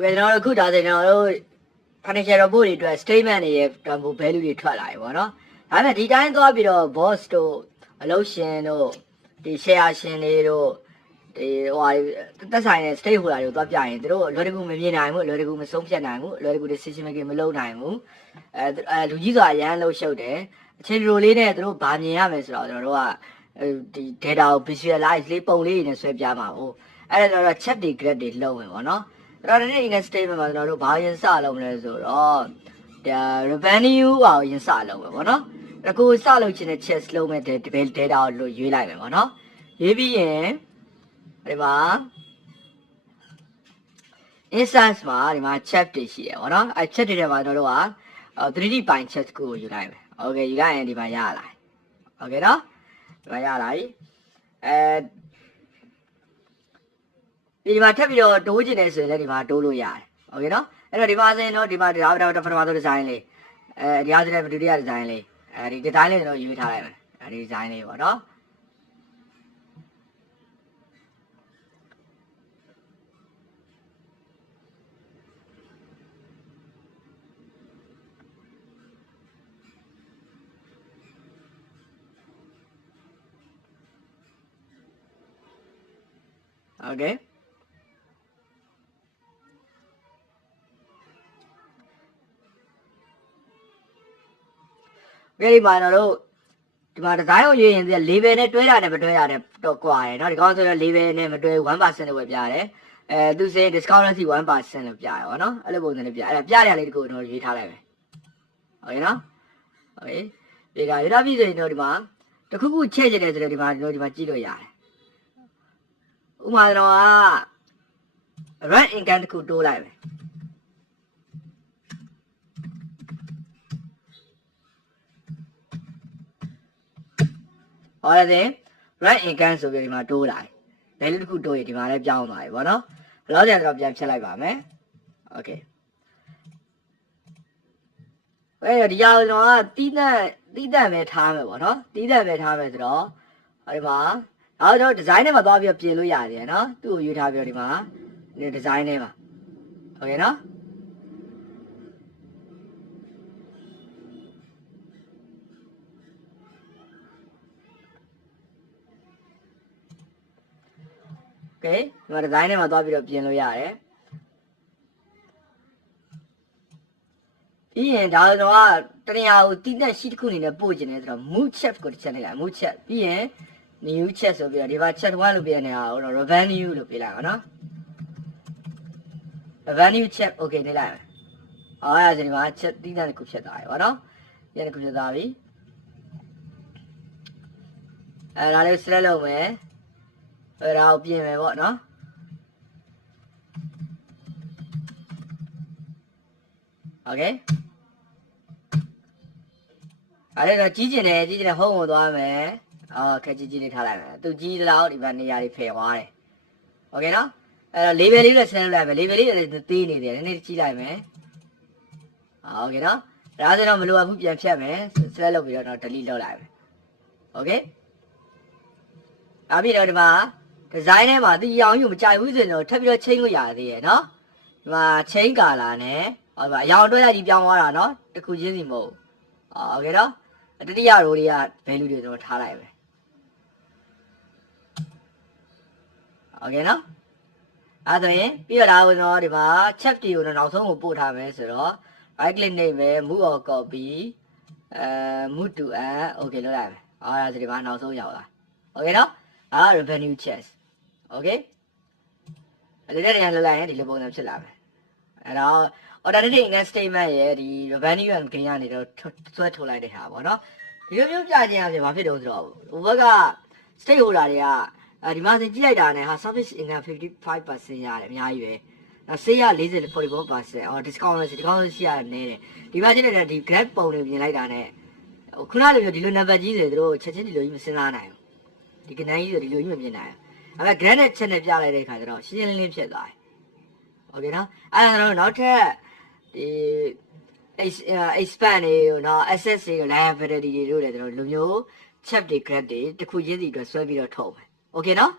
Okay ကျွန်တော်တို့ခုဒါဆိုကျွန်တော်တို့ financial report တွေအတွက် statement တွေရဲ့ value တွေထွက်လာပြီပေါ့နော်ဒါပေမဲ့ဒီတိုင်းသွားပြီးတော့ boss တို့အလုပ်ရှင်တို့ဒီ share ရှင်တွေတို့ဒီဟိုသက်ဆိုင်တဲ့ stakeholder တွေကိုသွားပြရင်သူတို့လွယ်တကူမမြင်နိုင်ဘူးလွယ်တကူမဆုံးဖြတ်နိုင်ဘူးလွယ်တကူ decision making မလုပ်နိုင်ဘူးလူကြီးစွာအရန်လှုပ်ရှုပ်တယ်အချိန်လိုလေးနဲ့သူတို့ဗာမြင်ရမယ်ဆိုတော့ကျွန်တော်တို့ကဒီ data ကို visualize လေးပုံလေးတွေနဲ့ဆွဲပြမှာဟုတ်အဲ့ဒါတော့ chat တွေ graph တွေလုပ်မယ်ပေါ့နော်အဲ့တော့ဒီနေ့ income statement မှာကျွန်တော်တို့ဘာရင်စလုပ်မလဲဆိုတော့ဒါ revenue ကိုရင်စလုပ်မယ်ပေါ့နော်အခုစလုပ်ချင်တဲ့ chat လုံးမဲ့ data ကိုလို့ရွေးလိုက်မယ်ပေါ့နော်ရွေးပြီးရင်ဒီမှာ instance မှာဒီမှာ chat တွေရှိတယ်ပေါ့နော်အဲ chat တွေထဲမှာကျွန်တော်တို့က 3D ပိုင်း chat ကိုယူလိုက်မယ် okay ယူလိုက်ရင်ဒီမှာရလာ okay နော်ဒီမှာရလာပြီဒီမှာထပ်ပြီးတော့တိုးချင်တယ်ဆိုရင်လည်းဒီမှာတိုးလို့ရတယ်โอเคနော်အဲ့တော့ဒီမှာဆိုရင်တော့ဒီမှာဒါပထမဆုံး design လေးဒီဟာဆိုတဲ့ဒုတိယ design လေးဒီ design လေးကျွန်တော်ရွေးထားလိုက်မယ်ဒီ design လေးပေါ့နော်โอเคဒီမှာတော့ဒီမှာ design ကိုရွေးရင် label နဲ့တွဲတာနဲ့မတွဲတာနဲ့တော့ကွာတယ်เนาะဒီကောင်ဆိုတော့ label နဲ့မတွဲ 1% လို့ပဲပြရတယ်သူစရင် discount နဲ့စီ 1% လို့ပြရပါတော့အဲ့လိုပုံစံနဲ့ပြအဲ့ဒါပြရလေးတခုကျွန်တော်ရွေးထားလိုက်မယ်โอเคเนาะโอเคဒီကရွေးထားပြီဆိုရင်တော့ဒီမှာတခုခုချက်ချင်တယ်ဆိုတော့ဒီမှာကျွန်တော်ဒီမှာကြည့်လို့ရတယ်ဥပမာတော့က rent income တခုတိုးလိုက်မယ်ဟောတယ် rent income ဆိုပြီးဒီမှာတိုးလာတယ် value တခုတိုးရင်ဒီမှာလည်းပြောင်းသွားပြီဗောနော်ဘယ်လောက်ကျတော့ပြန်ဖြတ်လိုက်ပါမယ် okay ဒီကြောင်ကျွန်တော်ကတီးတန့်ပဲထားမယ်ဗောနော်တီးတန့်ပဲထားမယ်ဆိုတော့ဒီမှာနောက်တော့ design ထဲမှာသွားပြီးပြင်လို့ရတယ်နော်သူ့ကိုရွေးထားပြီးတော့ဒီမှာ design ထဲမှာ okay နော်โอเคဒီမှာ design ထဲမှာသွားပြီးတော့ပြင်လို့ရတယ်ပြီးရင်ဒါတော့တနေရာကိုတီးတက်ရှိတစ်ခုအနေနဲ့ပို့ကျင်တယ်ဆိုတော့ move chat ကိုတစ်ချက်လိုက် move chat ပြီးရင် new chat ဆိုပြီးတော့ဒီမှာ chat 1လို့ပြနေတာဟိုတော့ revenue လို့ပြလိုက်ပါနော် revenue chat okay နေလိုက်မယ်အဲ့ဒါဆိုဒီမှာ chat တီးတက်တစ်ခုဖြစ်သွားပြီဗောနော်ပြန်တစ်ခုဖြစ်သွားပြီအဲ့ဒါလေး select လုပ်မယ်အဲ့ဒါကိုပြင်မယ်ဗောနော်โอเคအဲ့ဒါကြီးကျင်တယ်ဟုံးကိုသွားမယ်ခက်ကြီးလေးထားလိုက်မယ်သူကြီးလောက်ဒီမှာနေရာတွေဖယ်သွားတယ်โอเคနော်အဲ့တော့ label လေးလည်း select လိုက်မယ် label လေးလည်းသေးနေတယ်နည်းနည်းကြီးလိုက်မယ်โอเคနော်ဒါဆိုတော့မလိုအပ်ဘူးပြန်ဖြတ်မယ် select လုပ်ပြီးတော့ delete လုပ်လိုက်မယ်โอเคနောက်ပြီးတော့ဒီမှာ design ထဲမှာဒီရောင်ယူမကြိုက်ဘူးဆိုရင်တော့ထပ်ပြီးတော့ change လို့ရသေးရဲ့နော်ဒီမှာ change color နဲ့ဟောဒီမှာအရောင်တွဲလိုက်ကြီးပြောင်းသွားတာနော်တခုချင်းစီမဟုတ်โอเคနော်တတိယ row တွေက value တွေကျွန်တော်ထားလိုက်မယ်โอเคနော်အဲ့ဆိုရင်ပြီးတော့ဒါကိုကျွန်တော်ဒီမှာ chat တွေကိုနောက်ဆုံးကိုပို့ထားမယ်ဆိုတော့ right click နှိပ်မယ် move or copy move to add okay လုပ်လိုက်မယ်အဲ့ဒါဆိုဒီမှာနောက်ဆုံးရောက်လာโอเคနော်revenue chat okay အဲ့ဒီတည်းရလောက်လိုက်ရင်ဒီလိုပုံစံဖြစ်လာမယ်အဲ့တော့ alternative income statement ရဲ့ဒီ revenue and gain ကနေတော့ဆွဲထုတ်လိုက်တဲ့ဟာပေါ့နော်ဒီလိုမျိုးပြခြင်းအပြင်ဘာဖြစ်တော့ဆိုတော့ဟိုဘက်က stakeholder တွေကဒီမှာစဉ်ကြည့်လိုက်တာနဲ့ဟာ service income 55% ရတယ်အများကြီးပဲဆေးရ44% discount လည်းရှိရတယ်နည်းတယ်ဒီမှာချင်းတဲ့ဒီ graph ပုံတွေပြင်လိုက်တာနဲ့ခုနလိုမျိုးဒီလို number ကြီးတွေသူတို့ချက်ချင်းဒီလိုကြီးမစဉ်းစားနိုင်ဘူးဒီကနန်းကြီးဆိုဒီလိုကြီးမမြင်နိုင်ဘူးအဲ့ဒါ graph နဲ့ channel ပြလိုက်တဲ့အခါကျတော့ရှင်းရှင်းလင်းလင်းဖြစ်သွားတယ်โอเคနော်အဲ့ဒါတော့နောက်ထပ်ဒီ expand တွေနော် access တွေ liability တွေတို့လည်းကျွန်တော်လူမျိုး chat တွေ graph တွေတစ်ခုချင်းစီအတွက်ဆွဲပြီးတော့ထုတ်မယ်โอเคနော်